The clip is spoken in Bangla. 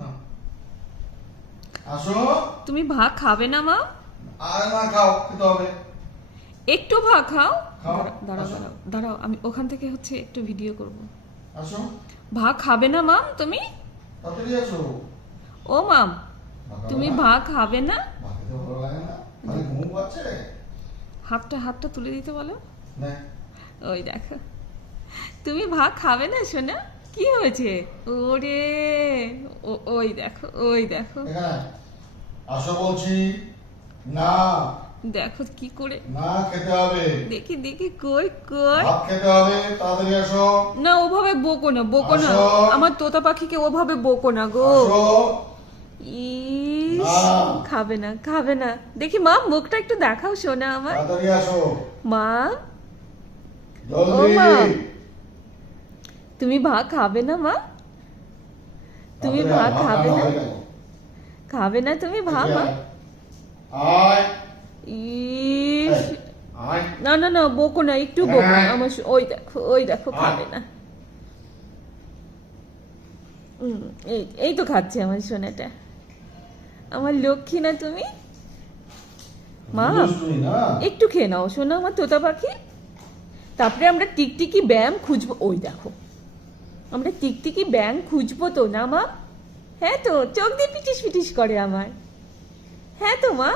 না আসো। তুমি ভাত খাবে না মা? আর না খাও, খেতে হবে। একটু ভাত খাও। খাও, দাঁড়াও আসো। দাঁড়াও দাঁড়াও, আমি ওখান থেকে হচ্ছে একটু ভিডিও করব। আসো, ভাত খাবে না মাম তুমি? তাড়াতাড়ি আসো। ও মাম, ভাত খাবে তুমি না? ভাত খাবে না? ভাত খেতে ভালো লাগে না, খালি ঘুম পাচ্ছে। হাতটা তুলে দিতে বলো। নে, ওই দেখো, তুমি ভাত খাবে না সোনা? কি হয়েছে? ওরে, ওই দেখো, ওই দেখো, এখানে আসো বলছি। না, দেখো কি করে। না খেতে হবে। দেখি দেখি, কই কই। ভাত খেতে হবে, তাড়াতাড়ি আসো। না ওভাবে বকো না, বকো না। আসো। আমার তোতা পাখিকে ওভাবে বকো না গো। আসো। ইস, না। খাবে না খাবে না। দেখি মা, মুখটা একটু দেখাও সোনা আমার। তাড়াতাড়ি আসো, মা, জলদি। মা, তুমি ভাত খাবে না মা? তুমি তাড়াতাড়ি ভাত আয়, খাবে না? হয়ে গেল। খাবে না তুমি ভাত মা? আয়, ইস, আয়। না না না, বকো না, একটু বকো না। হ্যাঁ। আমার ওই দেখো, ওই দেখো, খাবে না। এই এই তো খাচ্ছে আমার সোনাটা, আমার লক্ষ্মী না তুমি? মা, দুষ্টুমি না? একটু খেয়ে নাও সোনা আমার তোতা পাখি। তারপরে আমরা টিকটিকি ব্যায়াম খুঁজবো। ওই দেখো, আমরা টিকটিকি ব্যায়াম খুঁজবো তো না মা? হ্যাঁ তো, চোখ দিয়ে পিটিস পিটিস করে আমার। হ্যাঁ তো মা।